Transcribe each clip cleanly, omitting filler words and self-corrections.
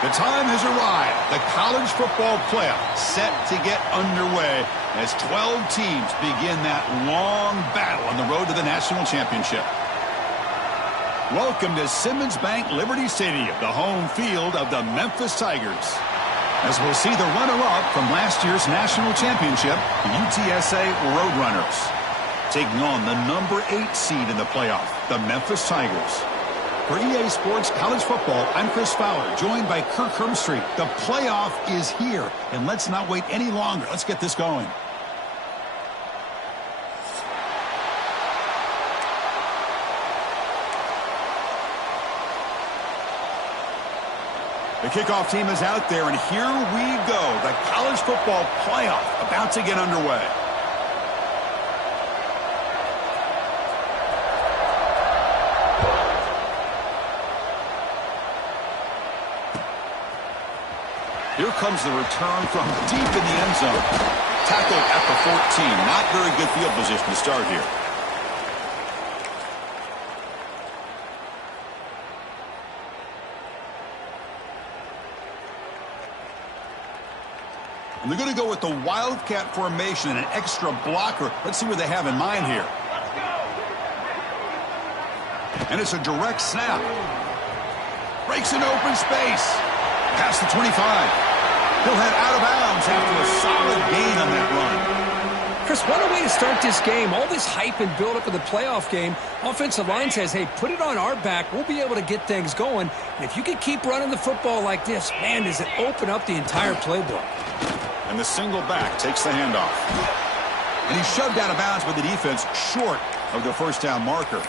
The time has arrived. The college football playoff set to get underway as 12 teams begin that long battle on the road to the national championship. Welcome to Simmons Bank Liberty Stadium, the home field of the Memphis Tigers. As we'll see the runner-up from last year's national championship, the UTSA Roadrunners, taking on the number 8 seed in the playoff, the Memphis Tigers. For EA Sports College Football, I'm Chris Fowler, joined by Kirk Hermstreet. The playoff is here, and let's not wait any longer. Let's get this going. The kickoff team is out there, and here we go. The college football playoff about to get underway. Here comes the return from deep in the end zone. Tackled at the 14. Not very good field position to start here. And they're going to go with the Wildcat formation and an extra blocker. Let's see what they have in mind here. And it's a direct snap. Breaks an open space. Past the 25. He'll head out of bounds after a solid gain on that run. Chris, what a way to start this game. All this hype and build-up of the playoff game. Offensive line says, hey, put it on our back. We'll be able to get things going. And if you can keep running the football like this, man, does it open up the entire playbook. And the single back takes the handoff. And he's shoved out of bounds by the defense short of the first down marker.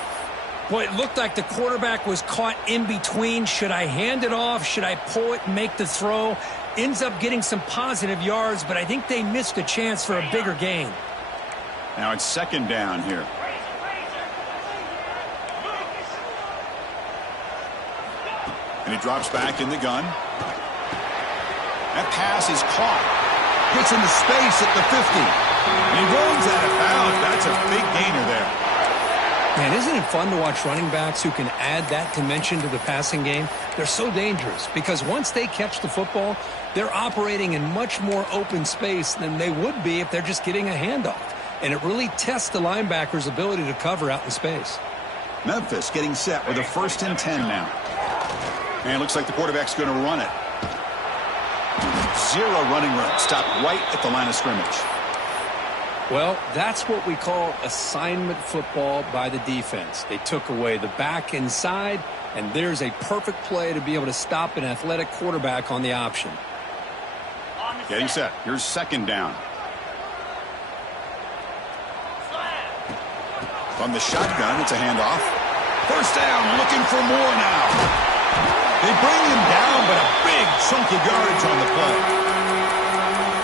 Boy, it looked like the quarterback was caught in between. Should I hand it off? Should I pull it and make the throw? Ends up getting some positive yards, but I think they missed a chance for a bigger gain. Now it's second down here. And he drops back in the gun. That pass is caught. Gets into space at the 50. And he runs out of bounds. That's a big gainer there. Man, isn't it fun to watch running backs who can add that dimension to the passing game? They're so dangerous because once they catch the football, they're operating in much more open space than they would be if they're just getting a handoff. And it really tests the linebacker's ability to cover out in space. Memphis getting set with a 1st and 10 now. And it looks like the quarterback's going to run it. Zero running room. Stopped right at the line of scrimmage. Well, that's what we call assignment football by the defense. They took away the back inside, and there's a perfect play to be able to stop an athletic quarterback on the option. Getting set. Here's second down. From the shotgun, it's a handoff. First down, looking for more now. They bring him down, but a big chunk of yardage on the play.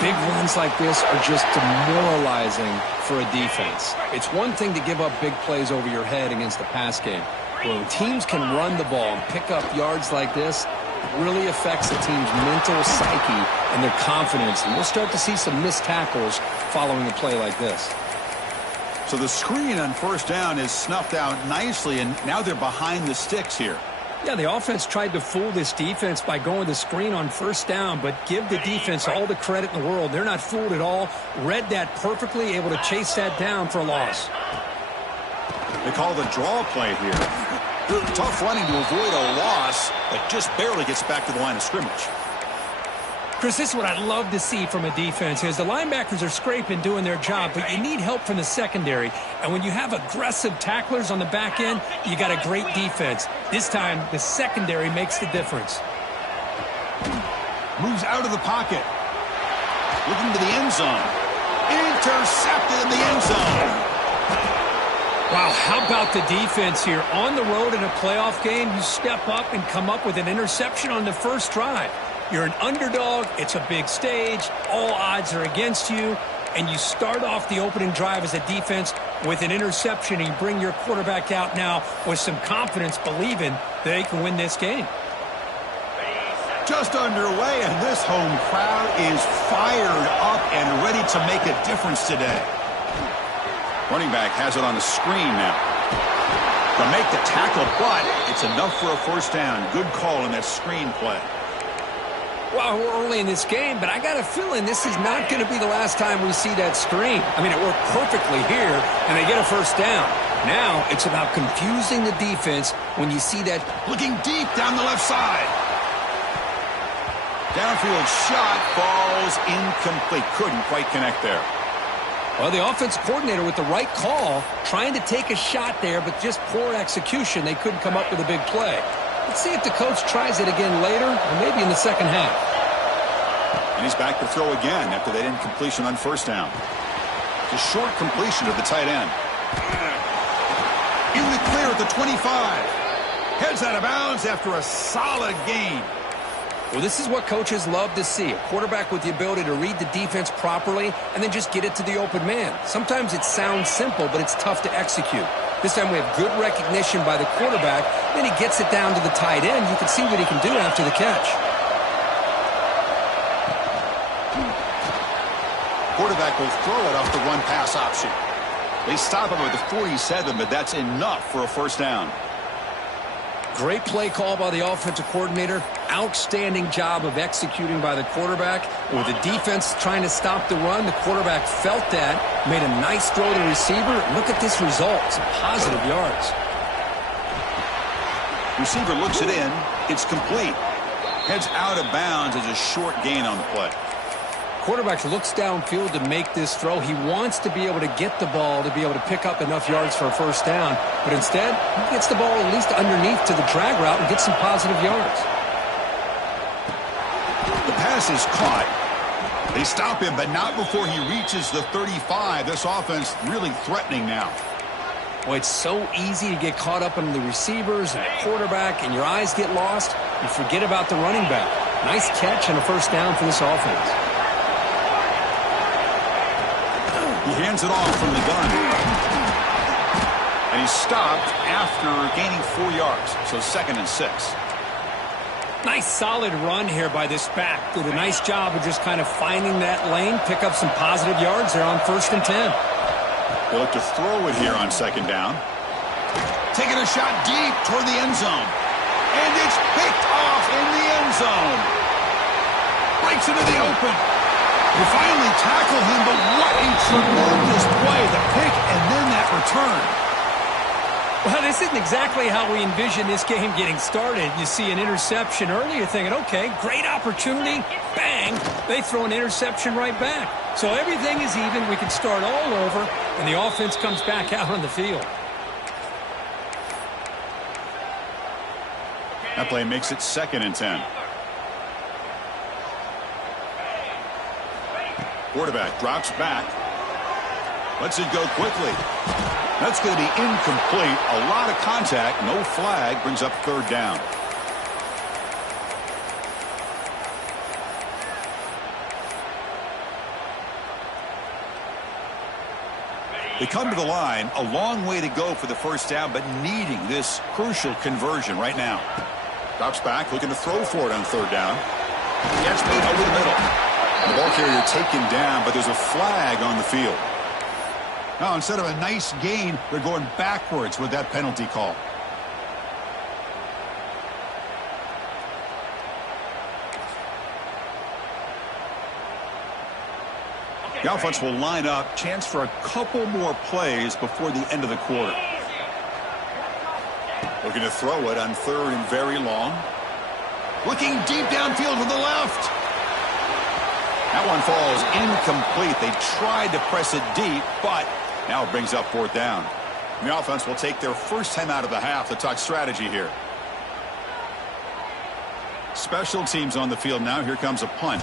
Big runs like this are just demoralizing for a defense. It's one thing to give up big plays over your head against the pass game. When teams can run the ball and pick up yards like this, it really affects the team's mental psyche and their confidence. And we'll start to see some missed tackles following a play like this. So the screen on first down is snuffed out nicely, and now they're behind the sticks here. Yeah, the offense tried to fool this defense by going the screen on first down, but give the defense all the credit in the world. They're not fooled at all. Read that perfectly, able to chase that down for a loss. They call the draw play here. Tough running to avoid a loss, but just barely gets back to the line of scrimmage. Chris, this is what I love to see from a defense is the linebackers are scraping, doing their job, but you need help from the secondary. And when you have aggressive tacklers on the back end, you got a great defense. This time, the secondary makes the difference. Moves out of the pocket. Looking to the end zone. Intercepted in the end zone. Wow, how about the defense here? On the road in a playoff game, you step up and come up with an interception on the first drive. You're an underdog. It's a big stage. All odds are against you. And you start off the opening drive as a defense with an interception. And you bring your quarterback out now with some confidence, believing they can win this game. Just underway, and this home crowd is fired up and ready to make a difference today. Running back has it on the screen now. To make the tackle, but it's enough for a first down. Good call in that screen play. Well, we're early in this game, but I got a feeling this is not going to be the last time we see that screen. I mean, it worked perfectly here, and they get a first down. Now it's about confusing the defense when you see that. Looking deep down the left side. Downfield shot falls incomplete. Couldn't quite connect there. Well, the offense coordinator with the right call, trying to take a shot there, but just poor execution. They couldn't come up with a big play. Let's see if the coach tries it again later, or maybe in the second half. And he's back to throw again after that incompletion on first down. It's a short completion to the tight end. In the clear at the 25. Heads out of bounds after a solid gain. Well, this is what coaches love to see. A quarterback with the ability to read the defense properly and then just get it to the open man. Sometimes it sounds simple, but it's tough to execute. This time we have good recognition by the quarterback. Then he gets it down to the tight end. You can see what he can do after the catch. Quarterback will throw it off the run-pass option. They stop him at the 47, but that's enough for a first down. Great play call by the offensive coordinator. Outstanding job of executing by the quarterback. With the defense trying to stop the run, the quarterback felt that, made a nice throw to the receiver. Look at this result. Some positive yards. Receiver looks it in. It's complete. Heads out of bounds as a short gain on the play. Quarterback looks downfield to make this throw. He wants to be able to get the ball to be able to pick up enough yards for a first down. But instead, he gets the ball at least underneath to the drag route and gets some positive yards. The pass is caught. They stop him, but not before he reaches the 35. This offense really threatening now. Boy, it's so easy to get caught up in the receivers and the quarterback, and your eyes get lost. You forget about the running back. Nice catch and a first down for this offense. He hands it off from the gun. And he's stopped after gaining 4 yards. So 2nd and 6. Nice solid run here by this back. Did a nice job of just kind of finding that lane, pick up some positive yards there on 1st and 10. They'll look to throw it here on 2nd down. Taking a shot deep toward the end zone. And it's picked off in the end zone. Breaks into the open. They finally tackle him, but what a tremendous play. The pick and then that return. Well, this isn't exactly how we envision this game getting started. You see an interception early, you're thinking, okay, great opportunity. Bang, they throw an interception right back. So everything is even. We can start all over, and the offense comes back out on the field. That play makes it 2nd and 10. Quarterback drops back. Lets it go quickly. That's going to be incomplete. A lot of contact. No flag. Brings up 3rd down. They come to the line. A long way to go for the first down, but needing this crucial conversion right now. Drops back. Looking to throw for it on 3rd down. Gets made over the middle. The ball carrier taken down, but there's a flag on the field. Now, instead of a nice gain, they're going backwards with that penalty call. The offense will line up. Chance for a couple more plays before the end of the quarter. Looking to throw it on 3rd and very long. Looking deep downfield with the left. That one falls incomplete. They tried to press it deep, but now it brings up 4th down. And the offense will take their first time out of the half to talk strategy here. Special teams on the field now. Here comes a punt.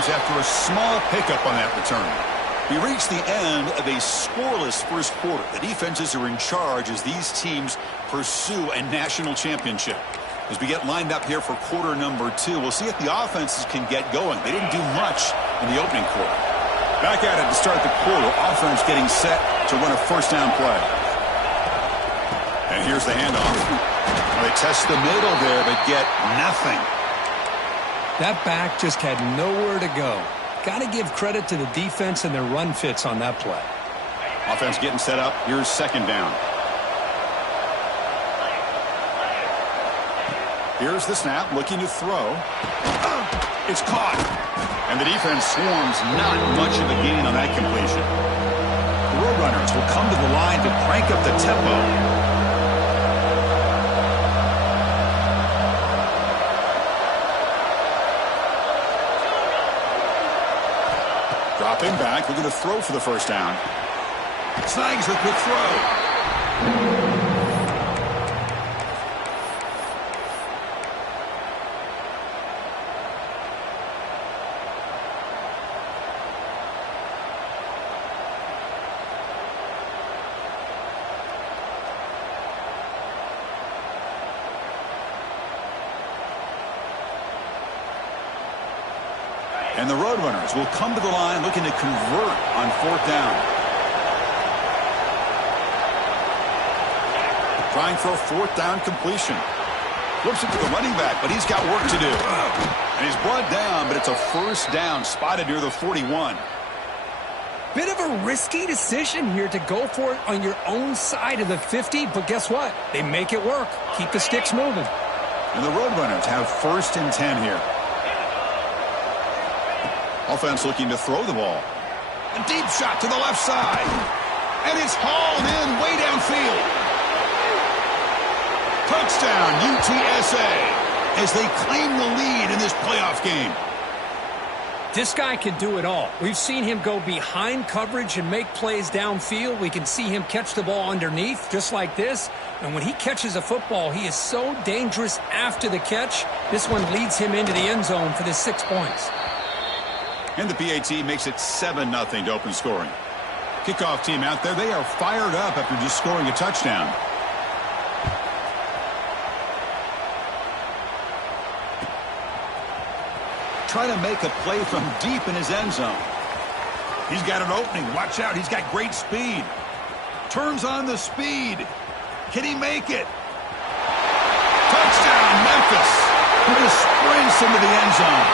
After a small pickup on that return. We reach the end of a scoreless first quarter. The defenses are in charge as these teams pursue a national championship. As we get lined up here for quarter number 2, we'll see if the offenses can get going. They didn't do much in the opening quarter. Back at it to start the quarter. Offense getting set to run a first down play. And here's the handoff. Well, they test the middle there, but get nothing. That back just had nowhere to go. Got to give credit to the defense and their run fits on that play. Offense getting set up. Here's second down. Here's the snap, looking to throw. It's caught. And the defense swarms, not much of a gain on that completion. The Roadrunners will come to the line to crank up the tempo. Dropping back, looking to throw for the first down. Snags the quick throw. And the Roadrunners will come to the line looking to convert on fourth down. Trying for a fourth down completion. Flips it to the running back, but he's got work to do. And he's brought down, but it's a first down spotted near the 41. Bit of a risky decision here to go for it on your own side of the 50, but guess what? They make it work. Keep the sticks moving. And the Roadrunners have first and 10 here. Offense looking to throw the ball. A deep shot to the left side. And it's hauled in way downfield. Touchdown, UTSA, as they claim the lead in this playoff game. This guy can do it all. We've seen him go behind coverage and make plays downfield. We can see him catch the ball underneath, just like this. And when he catches a football, he is so dangerous after the catch. This one leads him into the end zone for the 6 points. And the PAT makes it 7-0 to open scoring. Kickoff team out there, they are fired up after just scoring a touchdown. Trying to make a play from deep in his end zone. He's got an opening. Watch out. He's got great speed. Turns on the speed. Can he make it? Touchdown, Memphis. He just sprints into the end zone.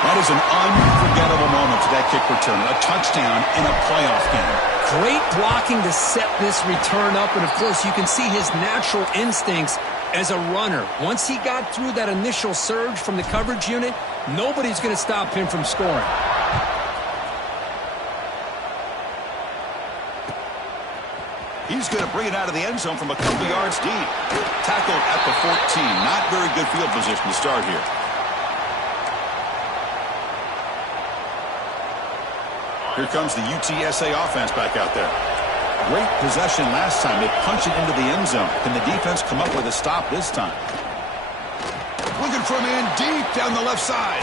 That is an unforgettable moment for that kick return. A touchdown in a playoff game. Great blocking to set this return up. And, of course, you can see his natural instincts as a runner. Once he got through that initial surge from the coverage unit, nobody's going to stop him from scoring. He's going to bring it out of the end zone from a couple yards deep. Tackled at the 14. Not very good field position to start here. Here comes the UTSA offense back out there. Great possession last time. They punch it into the end zone. Can the defense come up with a stop this time? Looking from in deep down the left side.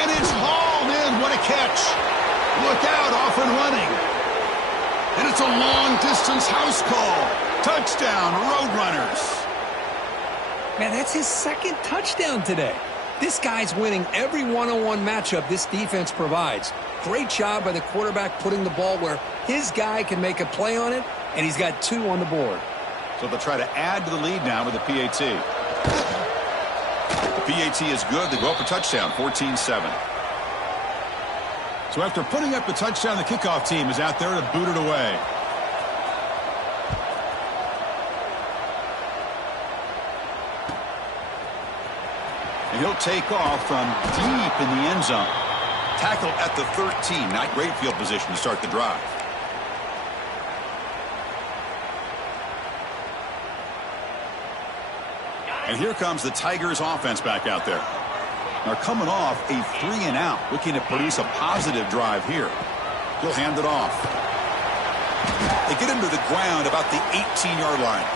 And it's hauled in. What a catch. Look out, off and running. And it's a long-distance house call. Touchdown, Roadrunners. Man, that's his second touchdown today. This guy's winning every one-on-one matchup this defense provides. Great job by the quarterback putting the ball where his guy can make a play on it, and he's got 2 on the board. So they'll try to add to the lead now with the PAT. The PAT is good. They go up for touchdown, 14-7. So after putting up the touchdown, the kickoff team is out there to boot it away. And he'll take off from deep in the end zone. Tackled at the 13. Not great field position to start the drive. And here comes the Tigers offense back out there. They're coming off a 3-and-out, looking to produce a positive drive here. He'll hand it off. They get him to the ground about the 18-yard line.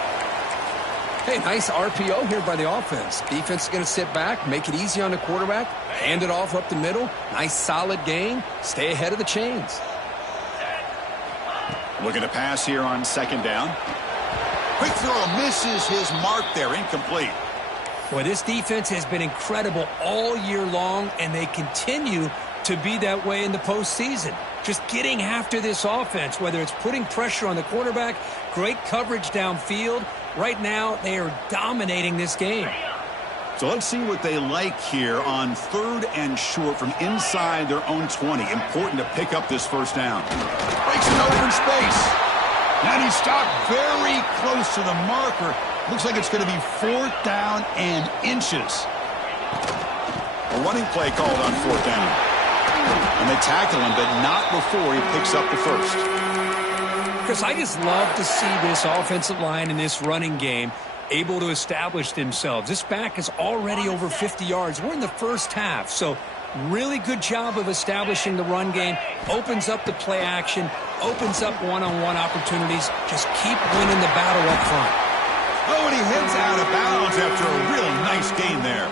Hey, nice RPO here by the offense. Defense is going to sit back, make it easy on the quarterback, hand it off up the middle. Nice solid gain. Stay ahead of the chains. Looking to pass here on second down. Quick throw, misses his mark there, incomplete. Boy, this defense has been incredible all year long, and they continue to be that way in the postseason. just getting after this offense, whether it's putting pressure on the quarterback, great coverage downfield. Right now, they are dominating this game. So let's see what they like here on 3rd and short from inside their own 20. Important to pick up this first down. Breaks an open space. And he stopped very close to the marker. Looks like it's going to be 4th down and inches. A running play called on 4th down. And they tackle him, but not before he picks up the first. Chris, I just love to see this offensive line in this running game able to establish themselves. This back is already over 50 yards. We're in the first half, so really good job of establishing the run game. Opens up the play action, opens up one-on-one opportunities. Just keep winning the battle up front. Oh, and he heads out of bounds after a really nice gain there.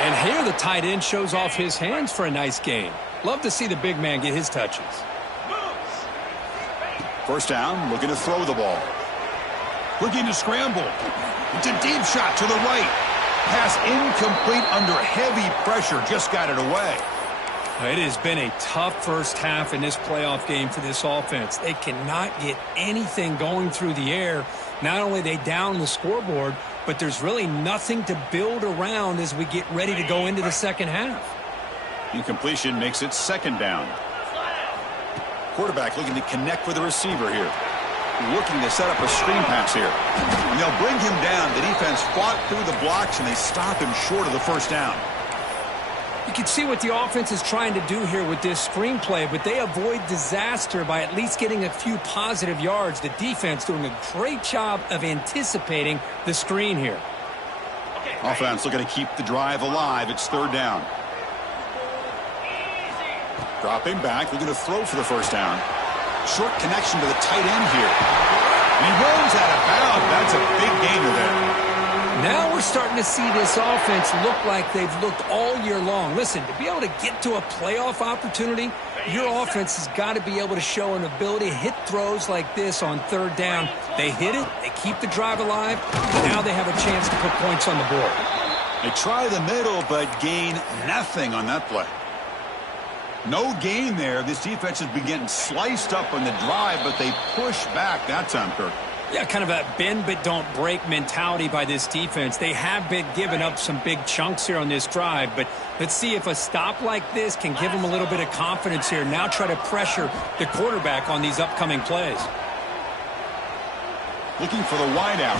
And here the tight end shows off his hands for a nice gain. Love to see the big man get his touches. First down, looking to throw the ball. Looking to scramble. It's a deep shot to the right. Pass incomplete under heavy pressure. Just got it away. It has been a tough first half in this playoff game for this offense. They cannot get anything going through the air. Not only are they down the scoreboard, but there's really nothing to build around as we get ready to go into the second half. Incompletion makes it 2nd down. Quarterback looking to connect with the receiver here. Looking to set up a screen pass here. And they'll bring him down. The defense fought through the blocks, and they stop him short of the first down. You can see what the offense is trying to do here with this screen play, but they avoid disaster by at least getting a few positive yards. The defense doing a great job of anticipating the screen here. Offense looking to keep the drive alive. It's 3rd down. Dropping back, looking to throw for the first down. Short connection to the tight end here. And he runs out of bounds. That's a big gainer there. Now we're starting to see this offense look like they've looked all year long. Listen, to be able to get to a playoff opportunity, your offense has got to be able to show an ability to hit throws like this on 3rd down. They hit it, they keep the drive alive, and now they have a chance to put points on the board. They try the middle, but gain nothing on that play. No gain there. This defense has been getting sliced up on the drive, but they push back that time, Kirk. Yeah, kind of a bend but don't break mentality by this defense. They have been giving up some big chunks here on this drive, but let's see if a stop like this can give them a little bit of confidence here. Now try to pressure the quarterback on these upcoming plays. Looking for the wideout.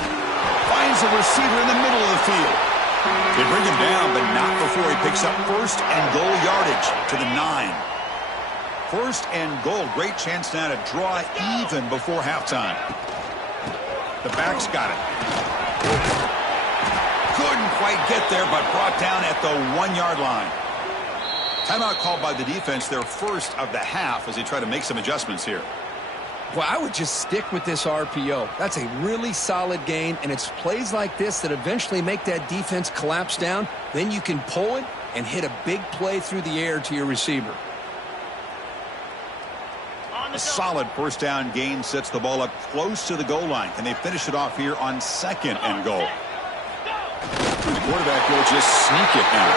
Finds a receiver in the middle of the field. They bring him down, but not before he picks up 1st and goal yardage to the 9. 1st and goal. Great chance now to draw even before halftime. The back's got it. Couldn't quite get there, but brought down at the 1-yard line. Timeout called by the defense, their first of the half, as they try to make some adjustments here. Well, I would just stick with this RPO. That's a really solid gain, and it's plays like this that eventually make that defense collapse down. Then you can pull it and hit a big play through the air to your receiver. A solid first down gain sets the ball up close to the goal line. Can they finish it off here on 2nd and goal? The quarterback will just sneak it now.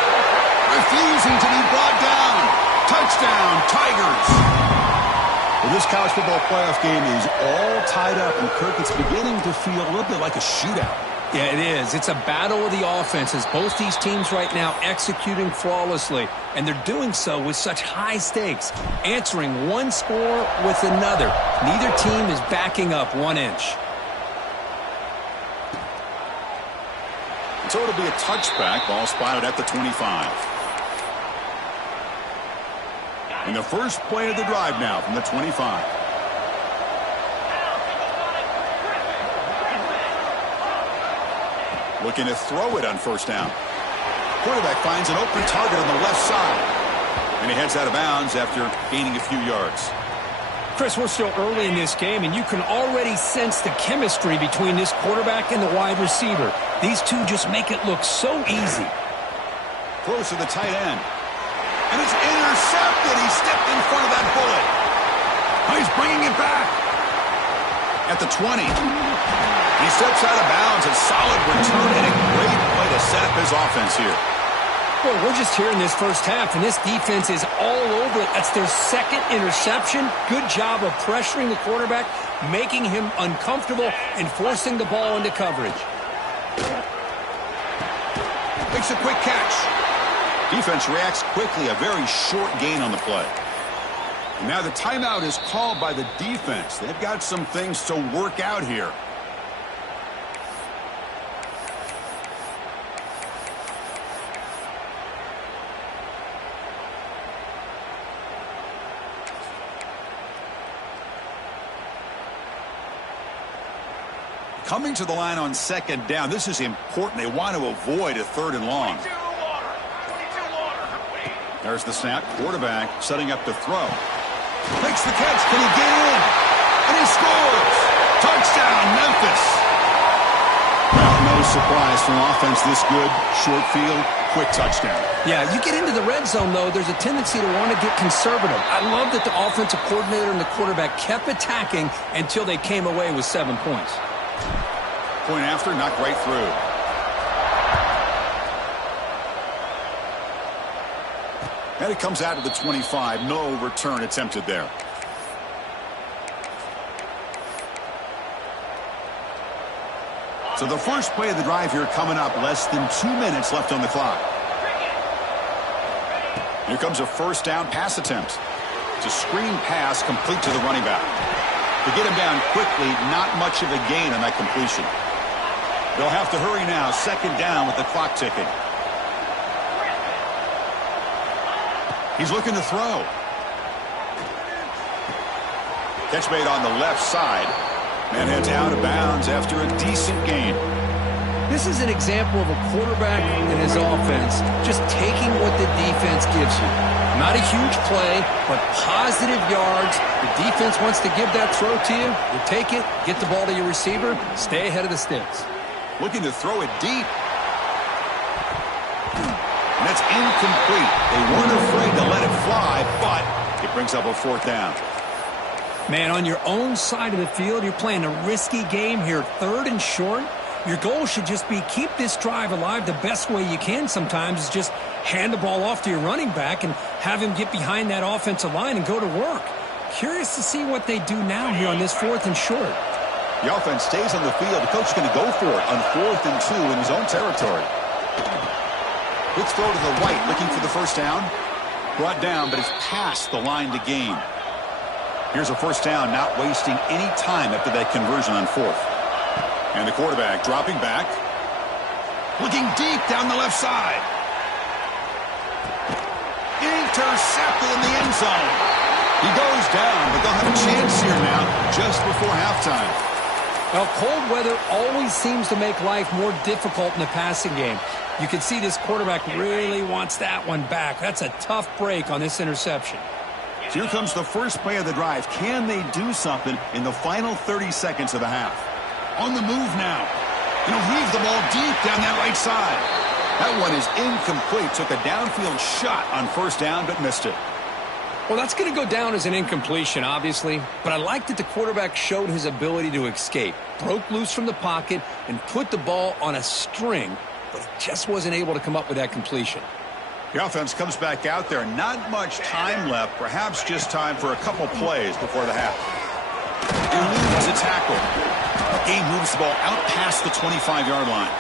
Refusing to be brought down. Touchdown, Tigers. Well, this college football playoff game is all tied up, and Kirk, it's beginning to feel a little bit like a shootout. Yeah, it is. It's a battle of the offenses. Both these teams right now executing flawlessly, and they're doing so with such high stakes, answering one score with another. Neither team is backing up 1 inch. So it'll be a touchback. Ball spotted at the 25. And the first play of the drive now from the 25. Looking to throw it on 1st down. Quarterback finds an open target on the left side. And he heads out of bounds after gaining a few yards. Chris, we're still early in this game, and you can already sense the chemistry between this quarterback and the wide receiver. These two just make it look so easy. Close to the tight end. And it's intercepted. He stepped in front of that bullet. Oh, he's bringing it back. At the 20. He steps out of bounds. A solid return and a great way to set up his offense here. Boy, we're just here in this first half, and this defense is all over it. That's their second interception. Good job of pressuring the quarterback, making him uncomfortable, and forcing the ball into coverage. Makes a quick catch. Defense reacts quickly, a very short gain on the play. And now the timeout is called by the defense. They've got some things to work out here. Coming to the line on second down, this is important. They want to avoid a third and long. There's the snap. Quarterback setting up to throw. Makes the catch. Can he get in? And he scores! Touchdown, Memphis! Well, no surprise from offense this good. Short field, quick touchdown. Yeah, you get into the red zone, though, there's a tendency to want to get conservative. I love that the offensive coordinator and the quarterback kept attacking until they came away with 7 points. Point after, knocked right through. And it comes out of the 25. No return attempted there. So the first play of the drive here coming up. Less than 2 minutes left on the clock. Here comes a first down pass attempt. It's a screen pass complete to the running back. To get him down quickly, not much of a gain on that completion. They'll have to hurry now. Second down with the clock ticking. He's looking to throw. Catch made on the left side. Man heads out of bounds after a decent gain. This is an example of a quarterback and his offense just taking what the defense gives you. Not a huge play, but positive yards. The defense wants to give that throw to you. You take it, get the ball to your receiver, stay ahead of the sticks. Looking to throw it deep. And that's incomplete. They weren't afraid to let it fly, but it brings up a fourth down. Man, on your own side of the field, you're playing a risky game here. Third and short. Your goal should just be keep this drive alive the best way you can sometimes is just hand the ball off to your running back and have him get behind that offensive line and go to work. Curious to see what they do now here on this fourth and short. The offense stays on the field. The coach is going to go for it on 4th and 2 in his own territory. Quick throw to the right, looking for the first down. Brought down, but it's past the line to gain. Here's a first down, not wasting any time after that conversion on 4th. And the quarterback dropping back. Looking deep down the left side. Intercepted in the end zone. He goes down, but they'll have a chance here now just before halftime. Well, cold weather always seems to make life more difficult in the passing game. You can see this quarterback really wants that one back. That's a tough break on this interception. Here comes the first play of the drive. Can they do something in the final 30 seconds of the half? On the move now. He'll heave the ball deep down that right side. That one is incomplete. Took a downfield shot on first down, but missed it. Well, that's going to go down as an incompletion, obviously, but I like that the quarterback showed his ability to escape, broke loose from the pocket, and put the ball on a string, but he just wasn't able to come up with that completion. The offense comes back out there. Not much time left, perhaps just time for a couple plays before the half. Eludes a tackle. Game moves the ball out past the 25-yard line.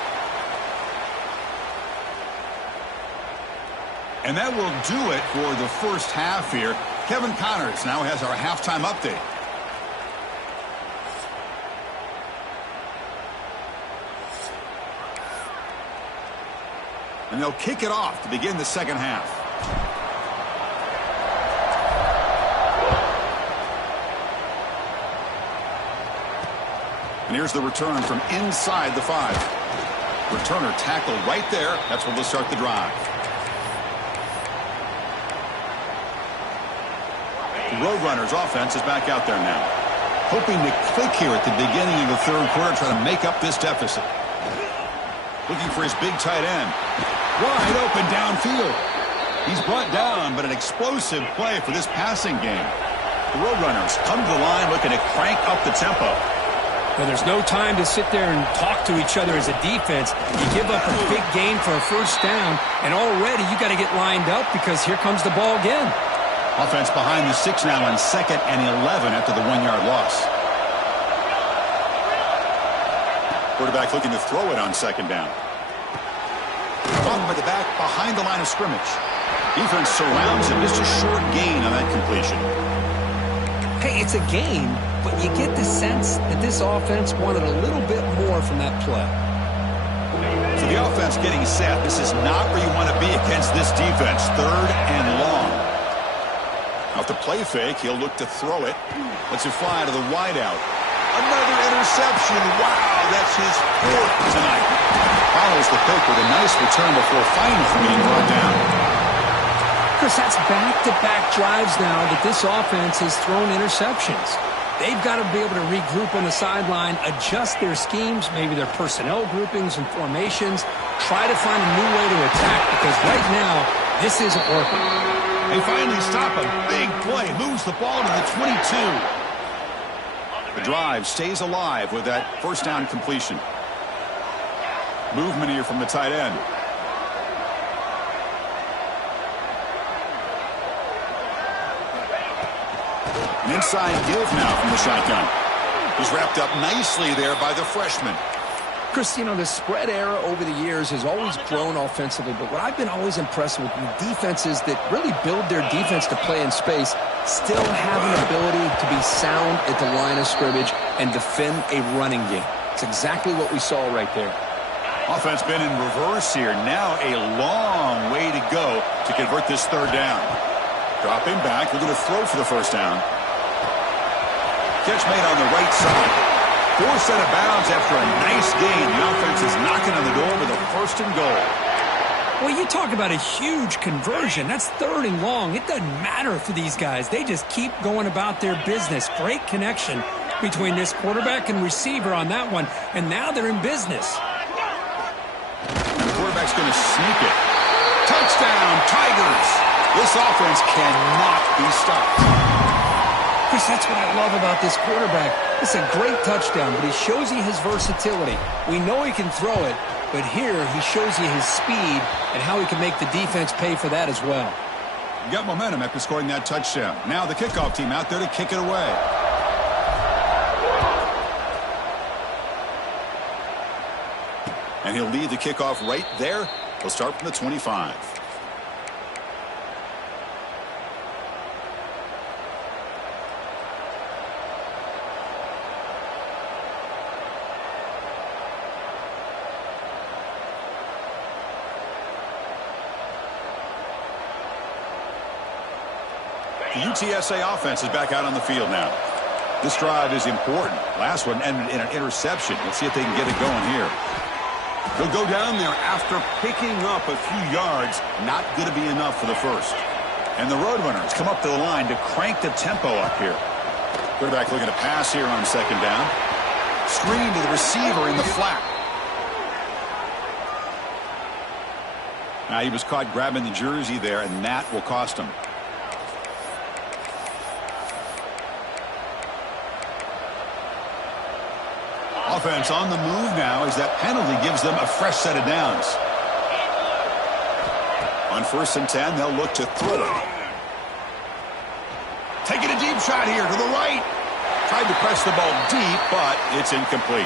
And that will do it for the first half here. Kevin Connors now has our halftime update. And they'll kick it off to begin the second half. And here's the return from inside the 5. Returner tackled right there. That's where they'll start the drive. Roadrunners offense is back out there now. Hoping to click here at the beginning of the third quarter, try to make up this deficit. Looking for his big tight end. Wide open downfield. He's brought down, but an explosive play for this passing game. The Roadrunners come to the line looking to crank up the tempo. Well, there's no time to sit there and talk to each other as a defense. You give up a big gain for a first down, and already you got to get lined up because here comes the ball again. Offense behind the 6 now on 2nd and 11 after the 1-yard loss. Quarterback looking to throw it on 2nd down. Caught by the back behind the line of scrimmage. Defense surrounds him. Just a short gain on that completion. Hey, it's a gain, but you get the sense that this offense wanted a little bit more from that play. So the offense getting set. This is not where you want to be against this defense. 3rd and long. Off the play fake, he'll look to throw it. Lets it fly to the wideout. Another interception. Wow, that's his 4th tonight. Follows the pick with a nice return before finally being brought down. Chris, that's back-to-back drives now that this offense has thrown interceptions. They've got to be able to regroup on the sideline, adjust their schemes, maybe their personnel groupings and formations, try to find a new way to attack because right now, this isn't working. They finally stop a big play, moves the ball to the 22. The drive stays alive with that first down completion. Movement here from the tight end. An inside give now from the shotgun. He's wrapped up nicely there by the freshman. Chris, you know, the spread era over the years has always grown offensively, but what I've been always impressed with defenses that really build their defense to play in space still have an ability to be sound at the line of scrimmage and defend a running game. It's exactly what we saw right there. Offense been in reverse here. Now a long way to go to convert this 3rd down. Dropping back, looking to throw for the first down. Catch made on the right side. Forced out of bounds after a nice gain. The offense is knocking on the door with a 1st and goal. Well, you talk about a huge conversion. That's 3rd and long. It doesn't matter for these guys. They just keep going about their business. Great connection between this quarterback and receiver on that one, and now they're in business. And the quarterback's going to sneak it. Touchdown, Tigers! This offense cannot be stopped. Chris, that's what I love about this quarterback. It's a great touchdown, but he shows you his versatility. We know he can throw it, but here he shows you his speed and how he can make the defense pay for that as well. You got momentum after scoring that touchdown. Now the kickoff team out there to kick it away. And he'll lead the kickoff right there. He'll start from the 25. The UTSA offense is back out on the field now. This drive is important. Last one ended in an interception. Let's see if they can get it going here. They'll go down there after picking up a few yards. Not going to be enough for the first. And the Roadrunners come up to the line to crank the tempo up here. Quarterback looking to pass here on 2nd down. Screen to the receiver in the flat. Now he was caught grabbing the jersey there, and that will cost him. Offense on the move now as that penalty gives them a fresh set of downs. On 1st and 10, they'll look to throw it. Taking a deep shot here to the right. Tried to press the ball deep, but it's incomplete.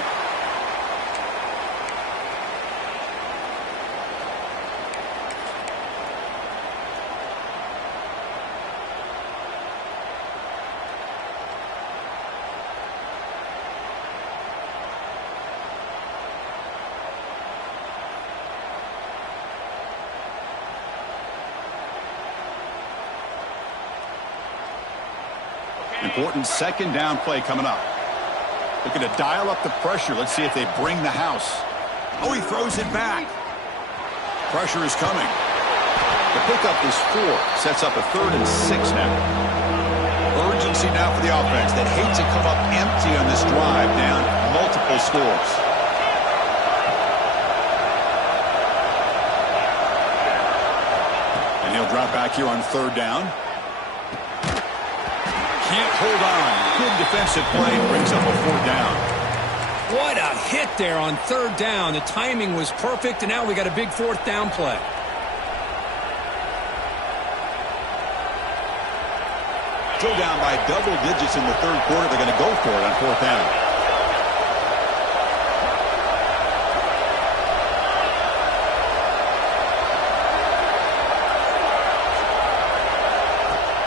Important 2nd down play coming up. Looking to dial up the pressure. Let's see if they bring the house. Oh, he throws it back. Pressure is coming. The pickup is 4. Sets up a 3rd and 6 now. Urgency now for the offense that hates to come up empty on this drive, down multiple scores. And he'll drop back here on 3rd down. Can't hold on. Good defensive play brings up a 4th down. What a hit there on third down. The timing was perfect, and now we got a big fourth down play. Still down by double digits in the third quarter. They're going to go for it on fourth down.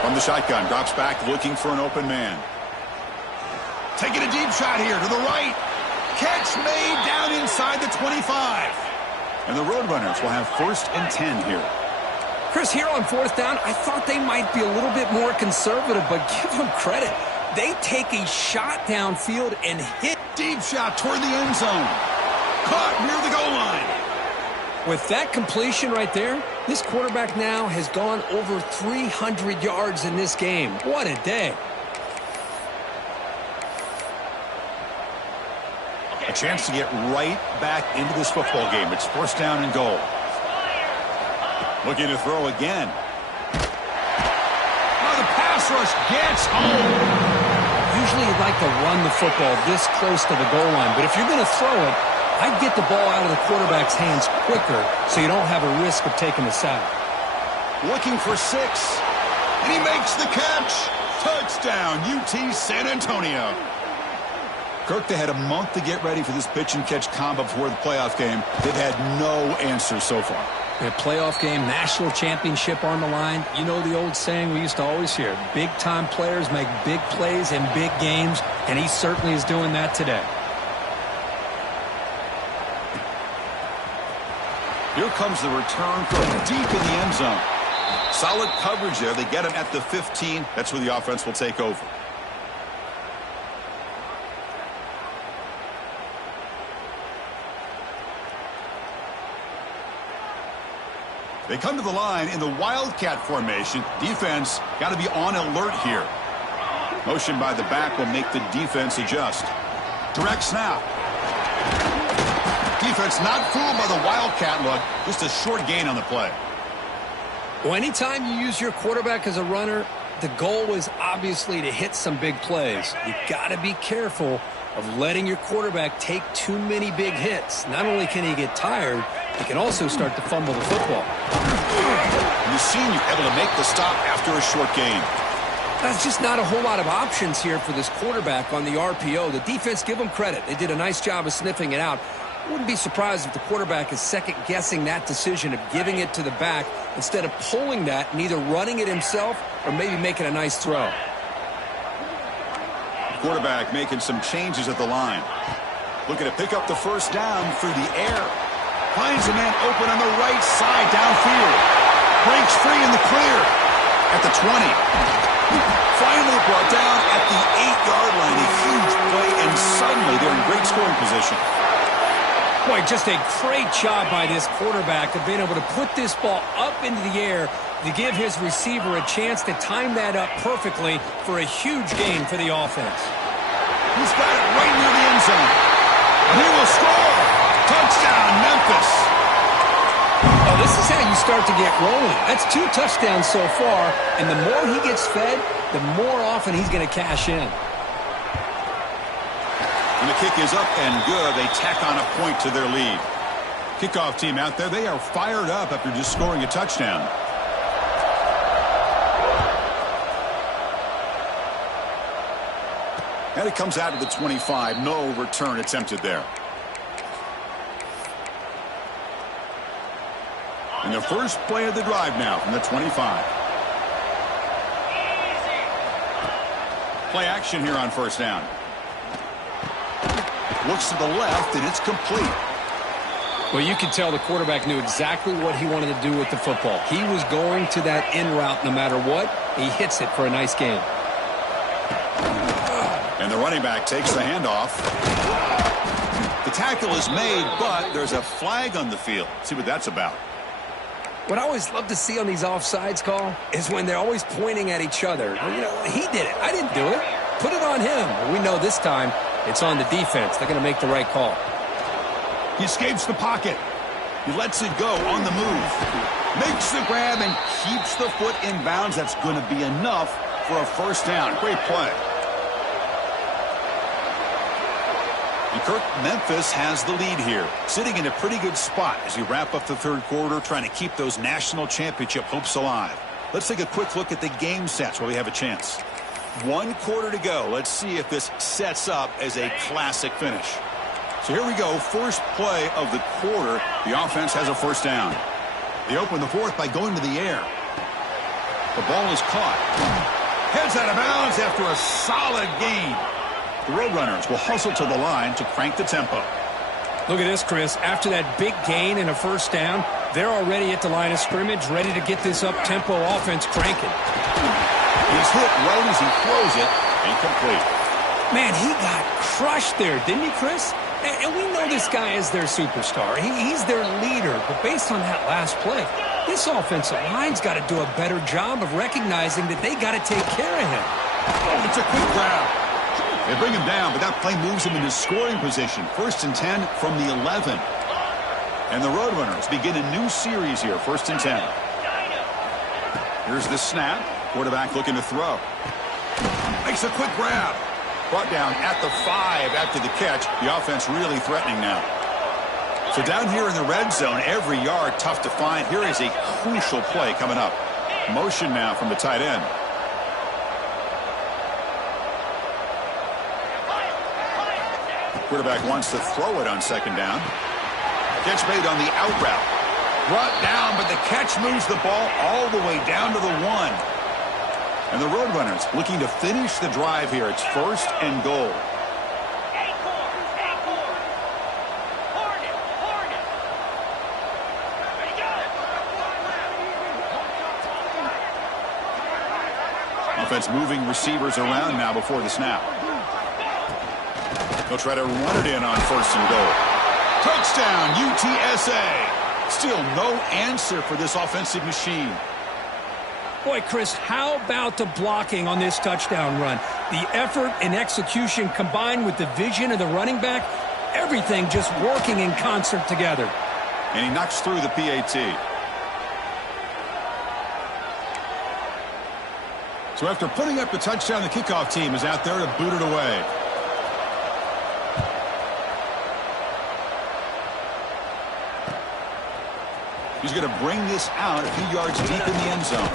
From the shotgun, drops back looking for an open man. Taking a deep shot here to the right. Catch made down inside the 25. And the Roadrunners will have 1st and 10 here. Chris, here on fourth down, I thought they might be a little bit more conservative, but give them credit. They take a shot downfield and hit. Deep shot toward the end zone. Caught near the goal line. With that completion right there, this quarterback now has gone over 300 yards in this game. What a day. A chance to get right back into this football game. It's 1st down and goal. Looking to throw again. Oh, the pass rush gets home. Usually you'd like to run the football this close to the goal line, but if you're going to throw it, I'd get the ball out of the quarterback's hands quicker so you don't have a risk of taking the sack. Looking for 6. And he makes the catch. Touchdown, UT San Antonio. Kirk, they had a month to get ready for this pitch and catch combo before the playoff game. They've had no answers so far. A playoff game, national championship on the line. You know the old saying we used to always hear, big-time players make big plays in big games, and he certainly is doing that today. Here comes the return from deep in the end zone. Solid coverage there. They get him at the 15. That's where the offense will take over. They come to the line in the Wildcat formation. Defense got to be on alert here. Motion by the back will make the defense adjust. Direct snap. Defense not fooled by the Wildcat look. Just a short gain on the play. Well, anytime you use your quarterback as a runner, the goal is obviously to hit some big plays. You got to be careful of letting your quarterback take too many big hits. Not only can he get tired, he can also start to fumble the football. You've seen you able to make the stop after a short gain. That's just not a whole lot of options here for this quarterback on the RPO. The defense, give them credit. They did a nice job of sniffing it out. Wouldn't be surprised if the quarterback is second-guessing that decision of giving it to the back instead of pulling that and either running it himself or maybe making a nice throw. Quarterback making some changes at the line. Looking to pick up the first down through the air. Finds a man open on the right side downfield. Breaks free in the clear at the 20. Finally brought down at the 8-yard line. A huge play, and suddenly they're in great scoring position. Boy, just a great job by this quarterback of being able to put this ball up into the air to give his receiver a chance to time that up perfectly for a huge gain for the offense. He's got it right near the end zone. And he will score. Touchdown, Memphis. Oh, this is how you start to get rolling. That's 2 touchdowns so far, and the more he gets fed, the more often he's going to cash in. And the kick is up and good. They tack on a point to their lead. Kickoff team out there, they are fired up after just scoring a touchdown. And it comes out to the 25. No return attempted there. And the first play of the drive now from the 25. Play action here on first down. Looks to the left, and it's complete. Well, you could tell the quarterback knew exactly what he wanted to do with the football. He was going to that in route no matter what. He hits it for a nice gain. And the running back takes the handoff. The tackle is made, but there's a flag on the field. Let's see what that's about. What I always love to see on these offsides call is when they're always pointing at each other. You know, he did it. I didn't do it. Put it on him. But we know this time it's on the defense. They're going to make the right call. He escapes the pocket. He lets it go on the move. Makes the grab and keeps the foot in bounds. That's going to be enough for a first down. Great play. And Kirk, Memphis has the lead here, sitting in a pretty good spot as we wrap up the third quarter, trying to keep those national championship hopes alive. Let's take a quick look at the game sets while we have a chance. 1 quarter to go. Let's see if this sets up as a classic finish. So here we go, first play of the quarter. The offense has a first down. They open the fourth by going to the air. The ball is caught. Heads out of bounds after a solid gain. The Roadrunners will hustle to the line to crank the tempo. Look at this, Chris. After that big gain and a first down, they're already at the line of scrimmage, ready to get this up-tempo offense cranking. He's hit right as he throws it. Incomplete. Man, he got crushed there, didn't he, Chris? And we know this guy is their superstar. He's their leader. But based on that last play, this offensive line's got to do a better job of recognizing that they got to take care of him. Oh, it's a quick grab. They bring him down, but that play moves him into scoring position. 1st and 10 from the 11. And the Roadrunners begin a new series here, 1st and 10. Here's the snap. Quarterback looking to throw. Makes a quick grab. Brought down at the 5 after the catch. The offense really threatening now. So down here in the red zone, every yard tough to find. Here is a crucial play coming up. Motion now from the tight end. Quarterback wants to throw it on 2nd down. Catch made on the out route. Brought down, but the catch moves the ball all the way down to the 1. And the Roadrunners looking to finish the drive here. It's 1st and goal. Offense moving receivers around now before the snap. They'll try to run it in on 1st and goal. Touchdown, UTSA. Still no answer for this offensive machine. Boy, Chris, how about the blocking on this touchdown run? The effort and execution combined with the vision of the running back, everything just working in concert together. And he knocks through the PAT. So after putting up the touchdown, the kickoff team is out there to boot it away. He's going to bring this out a few yards deep in the end zone.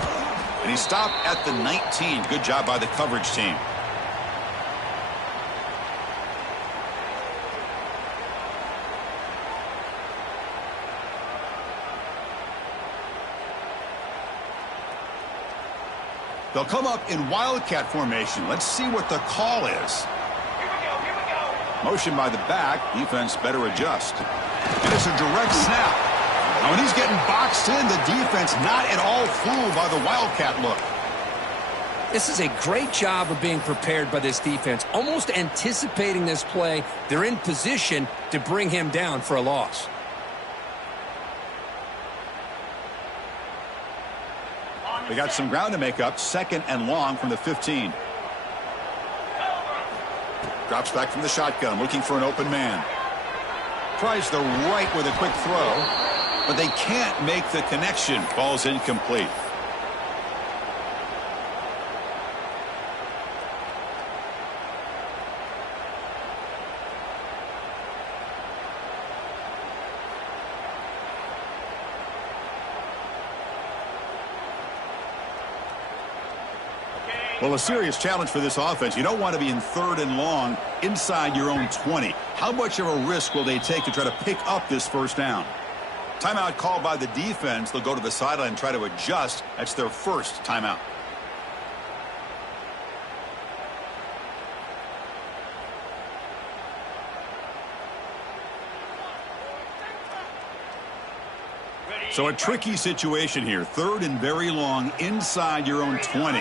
And he stopped at the 19. Good job by the coverage team. They'll come up in Wildcat formation. Let's see what the call is. Here we go. Motion by the back. Defense better adjust. And it's a direct snap. And when he's getting boxed in, the defense not at all fooled by the Wildcat look. This is a great job of being prepared by this defense, almost anticipating this play. They're in position to bring him down for a loss. They got some ground to make up. 2nd and long from the 15. Drops back from the shotgun, looking for an open man. Tries the right with a quick throw. But they can't make the connection. Ball's incomplete. Well, a serious challenge for this offense. You don't want to be in 3rd and long inside your own 20. How much of a risk will they take to try to pick up this first down? Timeout called by the defense. They'll go to the sideline and try to adjust. That's their first timeout. So a tricky situation here. 3rd and very long inside your own 20.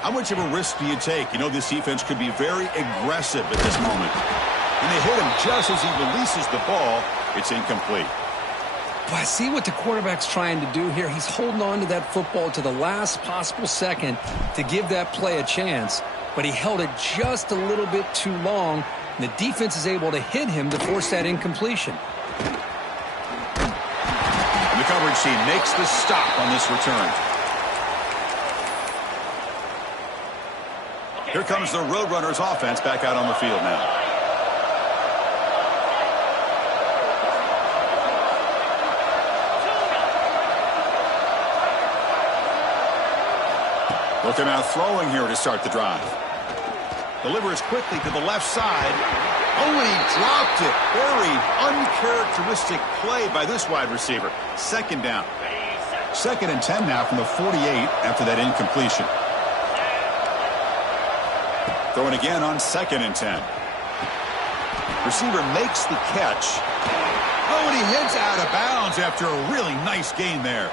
How much of a risk do you take? You know this defense could be very aggressive at this moment. And they hit him just as he releases the ball. It's incomplete. Well, I see what the quarterback's trying to do here. He's holding on to that football to the last possible second to give that play a chance. But he held it just a little bit too long. And the defense is able to hit him to force that incompletion. And the coverage team makes the stop on this return. Here comes the Roadrunners offense back out on the field now. Looking out throwing here to start the drive. Delivers quickly to the left side. Oh, and he dropped it. Very uncharacteristic play by this wide receiver. Second down. 2nd and 10 now from the 48 after that incompletion. Throwing again on 2nd and 10. Receiver makes the catch. Oh, and he heads out of bounds after a really nice gain there.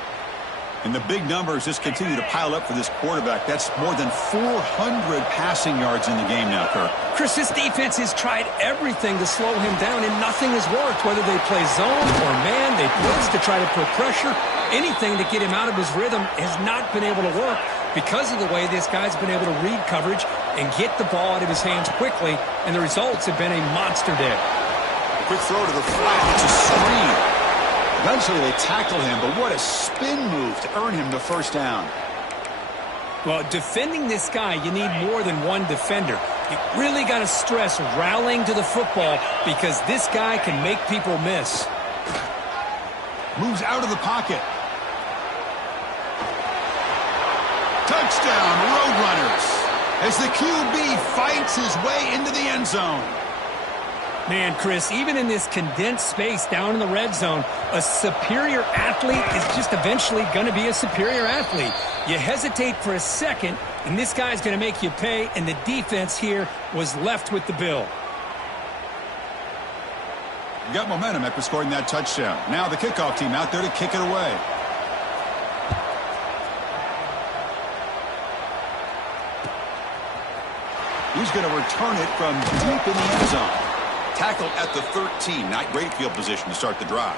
And the big numbers just continue to pile up for this quarterback. That's more than 400 passing yards in the game now, Kirk. Chris, this defense has tried everything to slow him down, and nothing has worked. Whether they play zone or man, they blitz to try to put pressure. Anything to get him out of his rhythm has not been able to work because of the way this guy's been able to read coverage and get the ball out of his hands quickly, and the results have been a monster day. Quick throw to the flat. It's a screen. Eventually they tackle him, but what a spin move to earn him the first down. Well, defending this guy, you need more than one defender. You really got to stress rallying to the football because this guy can make people miss. Moves out of the pocket. Touchdown, Roadrunners, as the QB fights his way into the end zone. Man, Chris, even in this condensed space down in the red zone, a superior athlete is just eventually going to be a superior athlete. You hesitate for a second, and this guy's going to make you pay, and the defense here was left with the bill. Got momentum after scoring that touchdown. Now the kickoff team out there to kick it away. He's going to return it from deep in the end zone. Tackled at the 13. Not great field position to start the drive.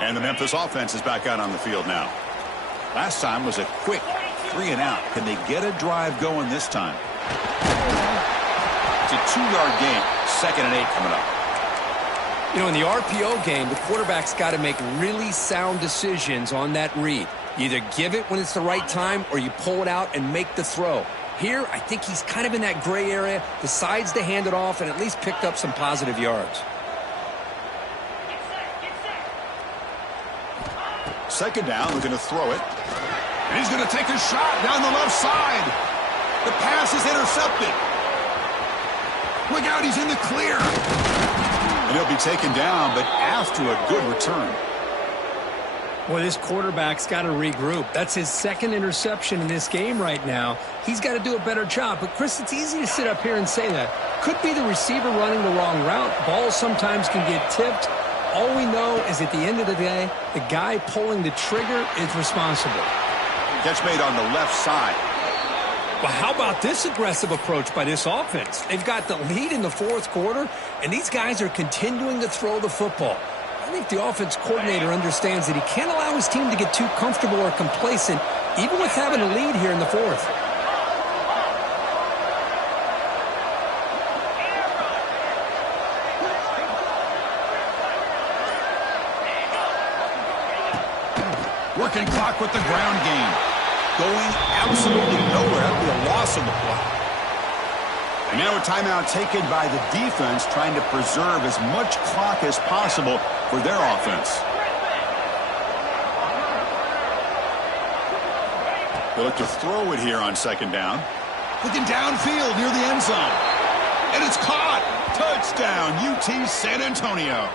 And the Memphis offense is back out on the field now. Last time was a quick 3-and-out. Can they get a drive going this time? It's a 2-yard gain. 2nd and 8 coming up. You know, in the RPO game, the quarterback's got to make really sound decisions on that read. You either give it when it's the right time or you pull it out and make the throw. Here, I think he's kind of in that gray area, decides to hand it off and at least picked up some positive yards. 2nd down, we're going to throw it. And he's going to take a shot down the left side. The pass is intercepted. Look out, he's in the clear. And he'll be taken down, but after a good return. Well, this quarterback's got to regroup. That's his 2nd interception in this game right now. He's got to do a better job. But, Chris, it's easy to sit up here and say that. Could be the receiver running the wrong route. Balls sometimes can get tipped. All we know is at the end of the day, the guy pulling the trigger is responsible. Catch made on the left side. Well, how about this aggressive approach by this offense? They've got the lead in the 4th quarter, and these guys are continuing to throw the football. I think the offense coordinator understands that he can't allow his team to get too comfortable or complacent, even with having a lead here in the 4th. Working clock with the ground game. Going absolutely nowhere. That would be a loss on the play. And now a timeout taken by the defense, trying to preserve as much clock as possible for their offense. They look to throw it here on 2nd down. Looking downfield near the end zone. And it's caught. Touchdown, UT San Antonio.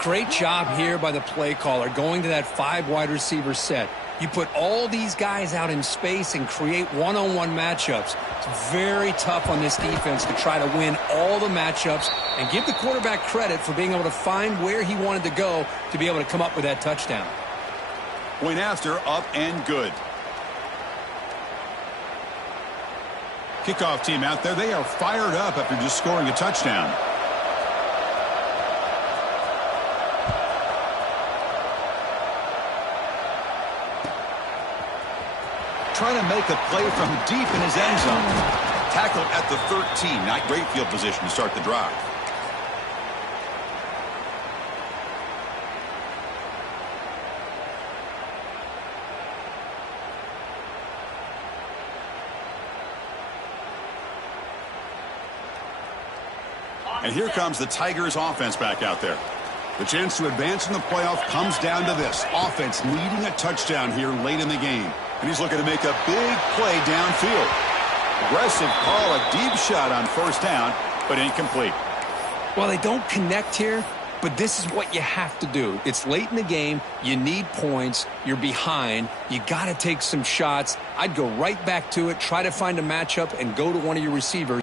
Great job here by the play caller going to that 5 wide receiver set. You put all these guys out in space and create one-on-one matchups. It's very tough on this defense to try to win all the matchups and give the quarterback credit for being able to find where he wanted to go to be able to come up with that touchdown. Point after, up and good. Kickoff team out there, they are fired up after just scoring a touchdown. Trying to make a play from deep in his end zone. Tackled at the 13. Not great field position to start the drive. And here comes the Tigers offense back out there. The chance to advance in the playoff comes down to this. Offense needing a touchdown here late in the game. And he's looking to make a big play downfield. Aggressive call, a deep shot on first down, but incomplete. Well, they don't connect here, but this is what you have to do. It's late in the game. You need points. You're behind. You got to take some shots. I'd go right back to it, try to find a matchup, and go to one of your receivers.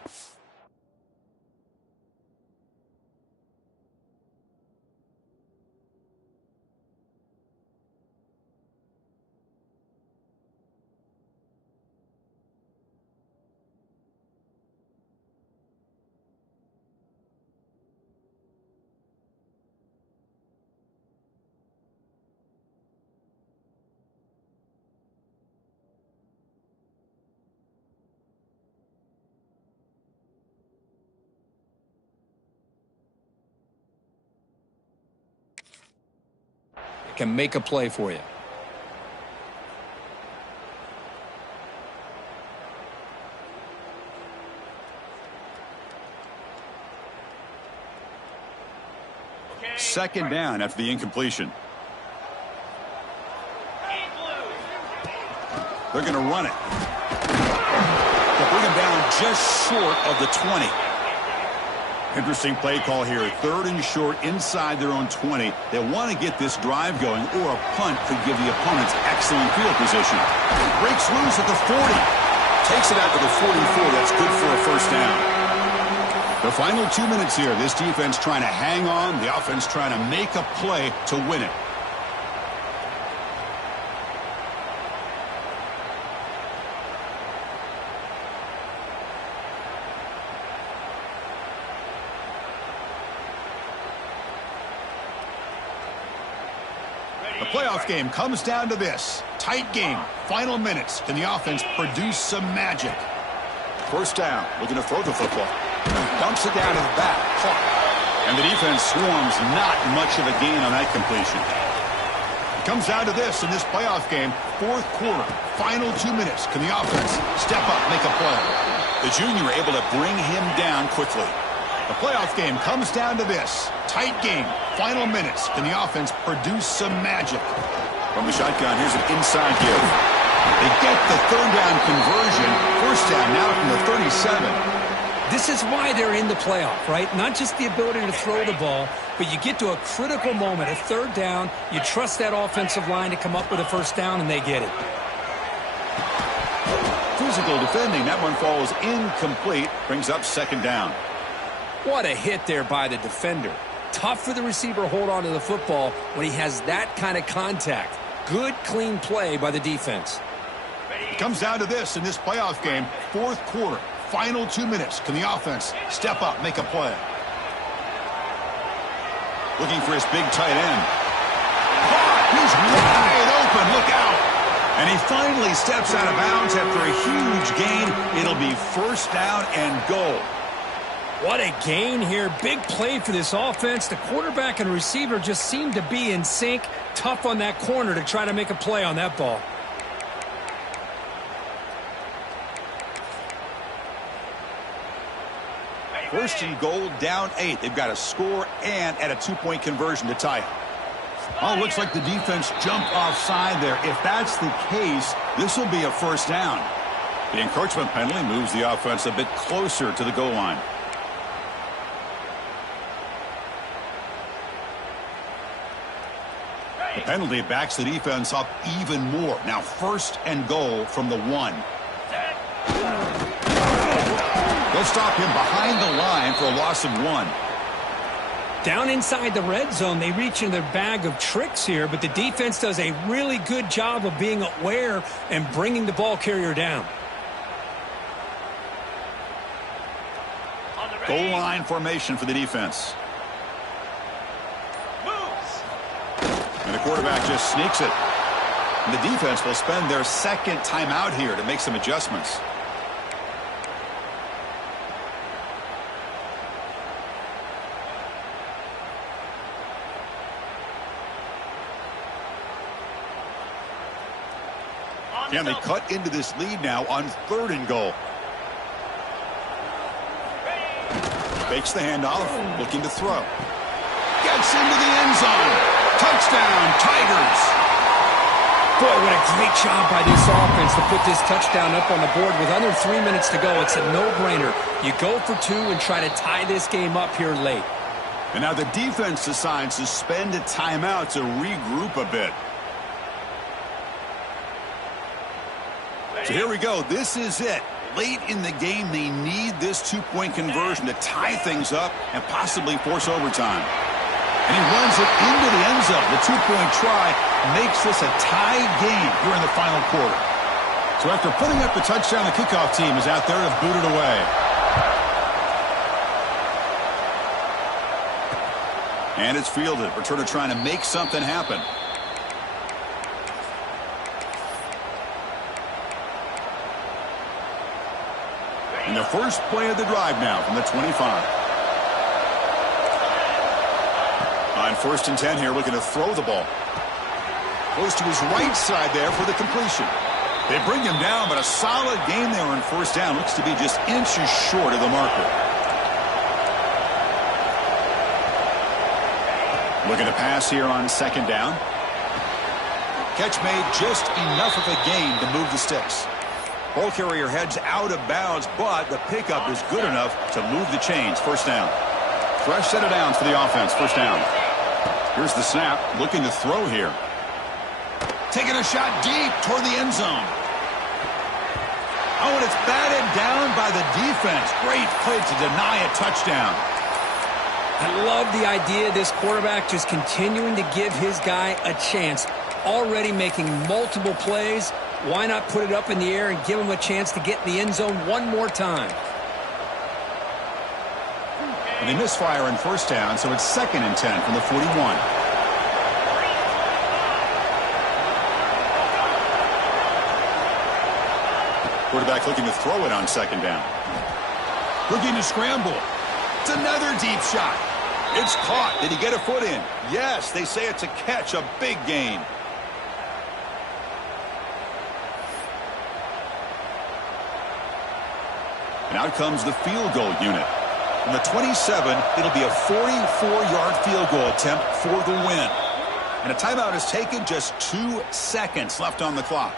Can make a play for you. Second down after the incompletion. They're going to run it. They'll bring him down just short of the 20. Interesting play call here. 3rd and short inside their own 20. They want to get this drive going, or a punt could give the opponents excellent field position. Breaks loose at the 40. Takes it out to the 44. That's good for a first down. The final 2 minutes here. This defense trying to hang on. The offense trying to make a play to win it. The playoff game comes down to this. Tight game. Final minutes. Can the offense produce some magic? First down. Looking to throw the football. Dumps it down to the back. And the defense swarms. Not much of a gain on that completion. It comes down to this in this playoff game. 4th quarter. Final 2 minutes. Can the offense step up, make a play? The junior able to bring him down quickly. The playoff game comes down to this. Tight game. Final minutes. Can the offense produce some magic? From the shotgun, here's an inside give. They get the 3rd down conversion. First down now from the 37. This is why they're in the playoff, right? Not just the ability to throw the ball, but you get to a critical moment, a 3rd down. You trust that offensive line to come up with a first down, and they get it. Physical defending. That one falls incomplete. Brings up 2nd down. What a hit there by the defender. Tough for the receiver to hold on to the football when he has that kind of contact. Good, clean play by the defense. It comes down to this in this playoff game. 4th quarter. Final 2 minutes. Can the offense step up, make a play? Looking for his big tight end. He's wide open. Look out. And he finally steps out of bounds after a huge gain. It'll be first down and goal. What a gain here. Big play for this offense. The quarterback and receiver just seem to be in sync. Tough on that corner to try to make a play on that ball. First and goal, down 8. They've got a score and at a 2-point conversion to tie it. Oh, looks like the defense jumped offside there. If that's the case, this will be a first down. The encroachment penalty moves the offense a bit closer to the goal line. The penalty backs the defense up even more. Now 1st and goal from the 1. They'll stop him behind the line for a loss of 1. Down inside the red zone, they reach in their bag of tricks here, but the defense does a really good job of being aware and bringing the ball carrier down. Goal line formation for the defense. And the quarterback just sneaks it. And the defense will spend their 2nd timeout here to make some adjustments. And they cut into this lead now on 3rd and goal. Fakes the handoff, looking to throw. Gets into the end zone. Touchdown, Tigers. Boy, what a great job by this offense to put this touchdown up on the board with under 3 minutes to go. It's a no-brainer. You go for two and try to tie this game up here late. And now the defense decides to spend a timeout to regroup a bit. So here we go. This is it. Late in the game, they need this two-point conversion to tie things up and possibly force overtime. And he runs it into the end zone. The two-point try makes this a tie game here in the final quarter. So after putting up the touchdown, the kickoff team is out there to boot it away. And it's fielded. Returner trying to make something happen. And the first play of the drive now from the 25. On 1st and 10 here, looking to throw the ball. Goes to his right side there for the completion. They bring him down, but a solid game there on 1st down. Looks to be just inches short of the marker. Looking to pass here on 2nd down. Catch made, just enough of a gain to move the sticks. Ball carrier heads out of bounds, but the pickup is good enough to move the chains. 1st down. Fresh set of downs for the offense. 1st down. Here's the snap. Looking to throw here. Taking a shot deep toward the end zone. Oh, and it's batted down by the defense. Great play to deny a touchdown. I love the idea of this quarterback just continuing to give his guy a chance. Already making multiple plays. Why not put it up in the air and give him a chance to get in the end zone one more time? And they misfire on 1st down, so it's 2nd and 10 from the 41. Quarterback looking to throw it on 2nd down. Looking to scramble. It's another deep shot. It's caught. Did he get a foot in? Yes, they say it's a catch, a big gain. And out comes the field goal unit. From the 27, it'll be a 44-yard field goal attempt for the win. And a timeout is taken, just 2 seconds left on the clock.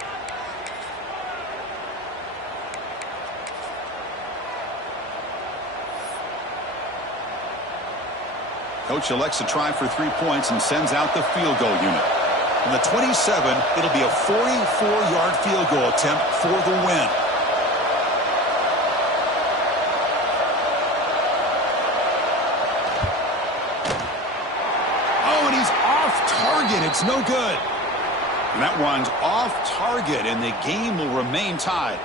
Coach elects to try for 3 points and sends out the field goal unit. From the 27, it'll be a 44-yard field goal attempt for the win. It's no good. And that one's off target, and the game will remain tied.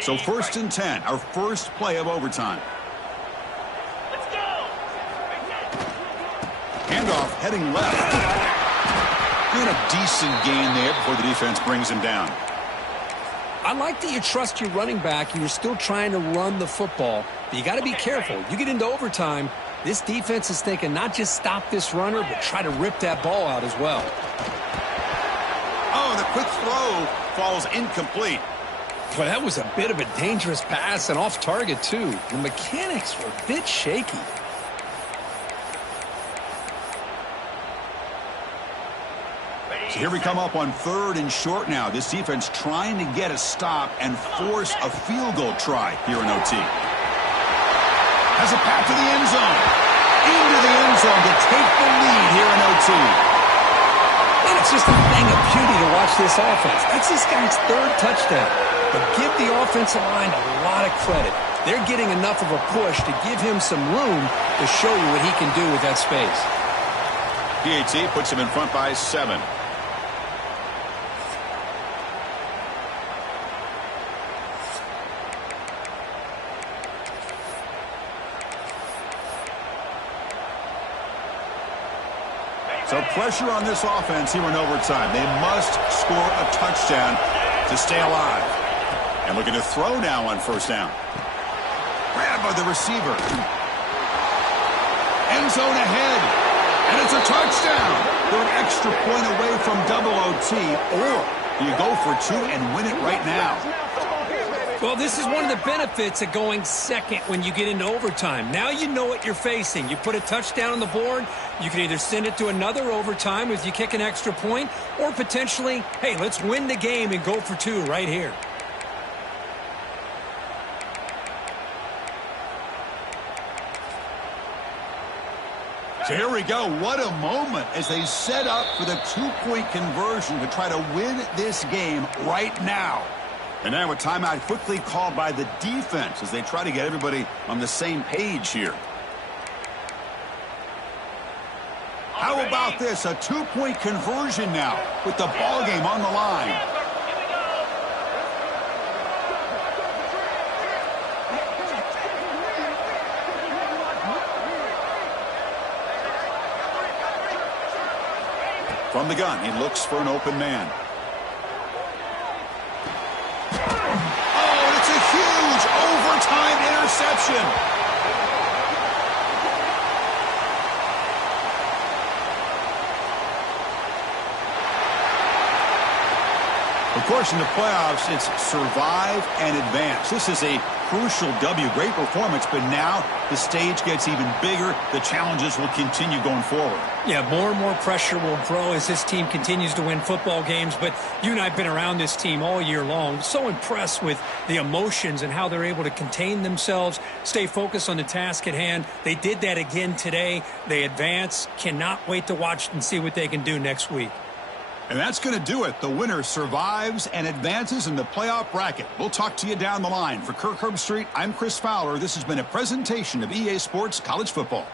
So 1st and 10, our first play of overtime. Let's go. Handoff heading left. And a decent gain there before the defense brings him down. I like that you trust your running back and you're still trying to run the football. But you got to be careful. You get into overtime, this defense is thinking not just stop this runner, but try to rip that ball out as well. Oh, the quick throw falls incomplete. Boy, that was a bit of a dangerous pass and off target, too. The mechanics were a bit shaky. So here we come up on 3rd and short now. This defense trying to get a stop and force a field goal try here in OT. Has a path to the end zone. Into the end zone to take the lead here in OT. Man, it's just a thing of beauty to watch this offense. That's this guy's 3rd touchdown. But give the offensive line a lot of credit. They're getting enough of a push to give him some room to show you what he can do with that space. PAT puts him in front by 7. So pressure on this offense here in overtime. They must score a touchdown to stay alive. And looking to throw now on first down. Grabbed by the receiver. End zone ahead. And it's a touchdown. They're an extra point away from double OT. Or you go for two and win it right now. Well, this is one of the benefits of going second when you get into overtime. Now you know what you're facing. You put a touchdown on the board, you can either send it to another overtime if you kick an extra point, or potentially, hey, let's win the game and go for two right here. So here we go. What a moment as they set up for the two-point conversion to try to win this game right now. And now a timeout quickly called by the defense as they try to get everybody on the same page here. How about this? A two-point conversion now with the ball game on the line. From the gun, he looks for an open man. Oh, it's a huge overtime interception. Of course, in the playoffs, it's survive and advance. This is a crucial W. Great performance, but now the stage gets even bigger. The challenges will continue going forward. Yeah, more and more pressure will grow as this team continues to win football games. But you and I have been around this team all year long. So impressed with the emotions and how they're able to contain themselves, stay focused on the task at hand. They did that again today. They advance. Cannot wait to watch and see what they can do next week. And that's going to do it. The winner survives and advances in the playoff bracket. We'll talk to you down the line. For Kirk Herbstreit, I'm Chris Fowler. This has been a presentation of EA Sports College Football.